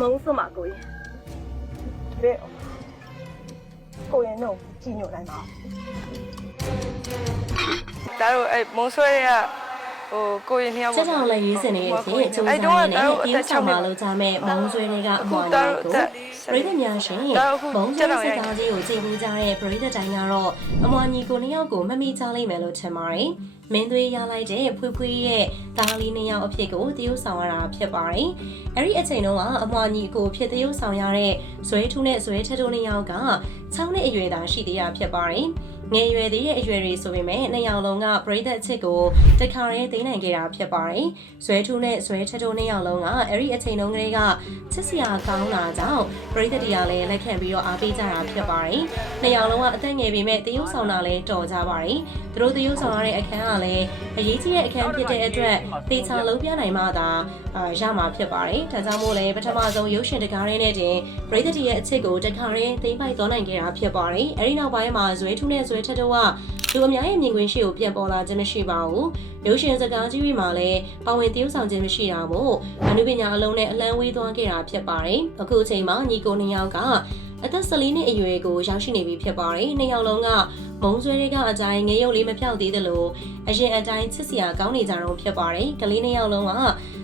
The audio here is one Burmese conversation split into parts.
蒙什么鬼？对，狗人弄鸡牛来嘛。假如蒙说的ကိုရင်နှစ်ယောက် စက်တောင်လည်းရေးစင်နေတဲ့အပြင်ကျိုးစားရင်းနဲ့ဒီဆောင်မှာလောက်ကြမဲ့မုံဆွေတွေကအမွာညီကိုပရိသတ်များရှင်မုံဆွေစကားကြီးကိုကြည့်ပြီးကြတဲ့ပရိသတ်တိုင်းကတော့အမွာညီကိုနှစ်ယောက်ကိုမမိချလိမ့်မယ်လို့ထင်ပါတယ်မင်းသွေးရလိုက်တဲ့ဖွေးဖွေးရဲ့သားလေးနှစ်ယောက်အဖြစ်ကိုတရုပ်ဆောင်ရတာဖြစ်ပါတယ်။အဲ့ဒီအချိန်တုန်းကအမွာညီကိုဖြစ်တရုပ်ဆောင်ရတဲ့ဇွဲထူးနဲ့ဇွဲထက်တို့နှစ်ယောက်က6နှစ်အရွယ်သာရှိသေးတာဖြစ်ပါတယ်။ငယ်ရွယ်သေးတဲ့အရွယ်တွေဆိုပေမဲ့နှစ်ယောက်လုံးကပရိသတ်အချစ်ကိုတခါတည်းသိနိုင်ခဲ့တာဖြစ်ပါတယ်။ဇွဲထူးနဲ့ဇွဲထက်တို့နှစ်ယောက်လုံးကအဲ့ဒီအချိန်တုန်းကလေးကချစ်စရာကောင်းတာကြောင့်ပရိသတ်တွေကလည်းလက်ခံပြီးတော့အားပေးကြတာဖြစ်ပါတယ်။နှစ်ယောက်လုံးကအသက်ငယ်ပေမဲ့တရုပ်ဆောင်တာလည်းတော်ကြပါတယ်။သူတို့တရုပ်ဆောင်ရတဲ့အခန်းကလည်းအရေးကြီးတဲ့အခန်းဖြစ်တဲ့အတွက်သေချာလုံးပြနိုင်မှသာရမှာဖြစ်ပါတယ်။ဒါကြောင့်မို့လဲပထမဆုံးရုပ်ရှင်တကားရင်းနဲ့တင်ပရိသတ်ရဲ့အချစ်ကိုတခါရင်းသိမ့်ပိုက်သွားနိုင်ခဲ့တာဖြစ်ပါတယ်။အဲဒီနောက်ပိုင်းမှာဇွဲထူးနဲ့ဇွဲထက်တို့ကလူအများရဲ့မြင်ကွင်းရှိကိုပြန်ပေါ်လာခြင်းမရှိပါဘူး။ရုပ်ရှင်စကားကြီးတွေမှာလည်းပါဝင်သရုပ်ဆောင်ခြင်းမရှိတာမို့အနုပညာအလုံးနဲ့အလံဝေးသွားခဲ့တာဖြစ်ပါတယ်။အခုအချိန်မှာညီကိုနှစ်ယောက်ကအသက်14နှစ်အရွယ်ကိုရောက်ရှိနေပြီဖြစ်ပါတယ်။နှစ်ယောက်လုံးကမုံဆွဲတွေကအတိုင်းငရုတ်လေးမဖြောက်သေးသလိုအရင်အတိုင်းချစ်စရာကောင်းနေကြတော့ဖြစ်ပါတယ်။ကလေးနှစ်ယောက်လုံးက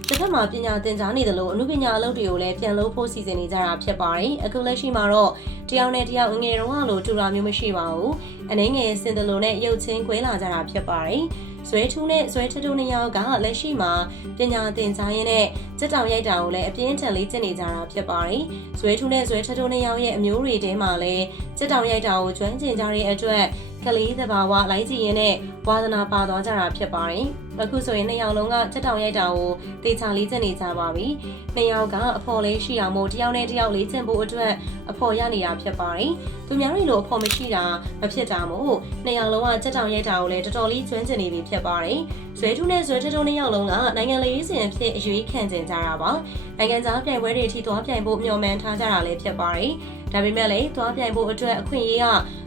တစ်ဖက်မှာပညာသင်ကြားနေသလိုအနုပညာအလုပ်တွေကိုလည်းပြန်လုပ်ဖို့စီစဉ်နေကြတာဖြစ်ပါတယ်။အခုလက်ရှိမှာတော့တယောက်နဲ့တယောက်ငယ်တော့လို့တူတာမျိုးမရှိပါဘူး။အနေငယ်စင်တလို့နဲ့ရုပ်ချင်းကွဲလာကြတာဖြစ်ပါတယ်။ဇွဲထူးနဲ့ဇွဲထထူးနှစ်ယောက်ကလက်ရှိမှာပညာသင်ကြားရင်းနဲ့စက်တောင်ရိုက်တာကိုလည်းအပြင်းထန်လေးကျင့်နေကြတာဖြစ်ပါတယ်။ဇွဲထူးနဲ့ဇွဲထထူးနှစ်ယောက်ရဲ့အမျိုးတွေထဲမှာလည်းစက်တောင်ရိုက်တာကိုကျွမ်းကျင်ကြတဲ့အတွက်ကလေးသဘာဝလိုက်ကြည့်ရင်းနဲ့ဝါသနာပါသွားကြတာဖြစ်ပါတယ်။အခုဆိုရင်နှစ်ယောက်လုံးကစက်တောင်ရိုက်တာကိုတေချာလေးကျင့်နေကြပါပြီ။နှစ်ယောက်ကအဖော်လေးရှိအောင်မို့တယောက်နဲ့တယောက်လေးကျင့်ဖို့အတွက်အဖော်ရနေတာဖြစ်ပါတယ်။သူများတွေလိုအဖော်မရှိတာမဖြစ်တာမို့နှစ်ယောက်လုံးကစက်တောင်ရိုက်တာကိုလည်းတော်တော်လေးကျွမ်းကျင်နေပြီဖြစ်ပါတယ်။ဇွဲထူးနဲ့ဇွဲထထူးနှစ်ယောက်လုံးကနိုင်ငံလေးစင်အဖြစ်အရွေးခံကျင်ကြတာပါ။နိုင်ငံသားပြိုင်ပွဲတွေအထိသွားပြိုင်ဖို့မျှော်မှန်းထားကြတာလည်းဖြစ်ပါတယ်။ဒါပေမဲ့လည်းသွားပြိုင်ဖို့အတွက်အခွင့်အရေးက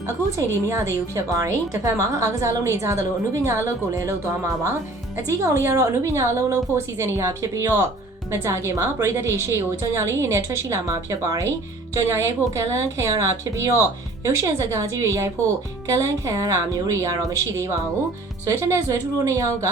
အခုချိန်ထိမရသေးဘူးဖြစ်ပါတယ်။တစ်ဖက်မှာအားကစားလုပ်နေကြသလိုအနုပညာအလုပ်ကိုလည်းလုပ်သွားမှာပါ။အကြီးကောင်လေးကတော့အနုပညာအလုပ်လုပ်ဖို့စီစဉ်နေတာဖြစ်ပြီးတော့မကြခင်မှာပရိသတ်တွေရှေ့ကိုကြော်ညာလေးတွေနဲ့ထွက်ရှိလာမှာဖြစ်ပါတယ်။ကြော်ညာရိုက်ဖို့ကန်လန်းခံရတာဖြစ်ပြီးတော့ရုပ်ရှင်စကားကြီးတွေရိုက်ဖို့ကန်လန်းခံရတာမျိုးတွေကတော့မရှိသေးပါဘူး။ဇွဲထက်နဲ့ဇွဲထူးတို့နှစ်ယောက်က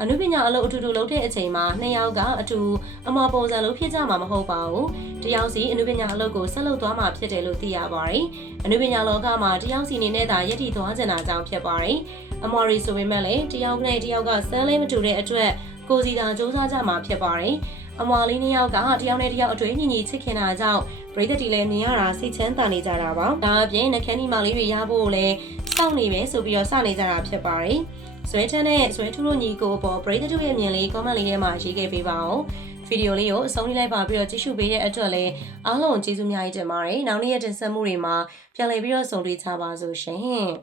အနုပညာအလုပ်အတူတူလုပ်တဲ့အချိန်မှာနှစ်ယောက်ကအတူအမပုံစံလုံးဖြစ်ကြမှာမဟုတ်ပါဘူး။တယောက်စီအနုပညာအလုပ်ကိုဆက်လုပ်သွားမှာဖြစ်တယ်လို့သိရပါတယ်။အနုပညာလောကမှာတယောက်စီနေနဲ့သာယက်တီသွားကြတာကြောင့်ဖြစ်ပါတယ်။အမော်ရီဆိုပေမဲ့လည်းတယောက်နဲ့တယောက်ကစမ်းလေးမတူတဲ့အတွက်ကိုစီတာစူးစမ်းကြမှာဖြစ်ပါတယ်။အမွာလေးနှစ်ယောက်ကတယောက်နဲ့တယောက်အတွေ့အညီချစ်ခင်တာကြောင့်ပရိသတ်တီလည်းမြင်ရတာစိတ်ချမ်းသာနေကြတာပါ။ဒါအပြင်နှခမ်းဒီမောင်လေးတွေရဖို့လည်းစောင့်နေပဲဆိုပြီးတော့စနေကြတာဖြစ်ပါတယ်။ဇွဲထန်းနဲ့ဇွဲထူးတို့ညီကိုပေါ်ပရိသတ်တို့ရဲ့မြင်လေး comment လေးထဲမှာရေးခဲ့ပေးပါဦး။ဗီဒီယိုလေးကိုအဆုံးလေးလိုက်ပါပြီးတော့ကြည့်ရှုပေးတဲ့အတွက်လည်းအားလုံးကျေးဇူးများကြီးတင်ပါတယ်။နောက်နေ့ရက်တင်ဆက်မှုတွေမှာပြန်လည်ပြီးတော့ဆုံတွေ့ကြပါစို့ရှင်။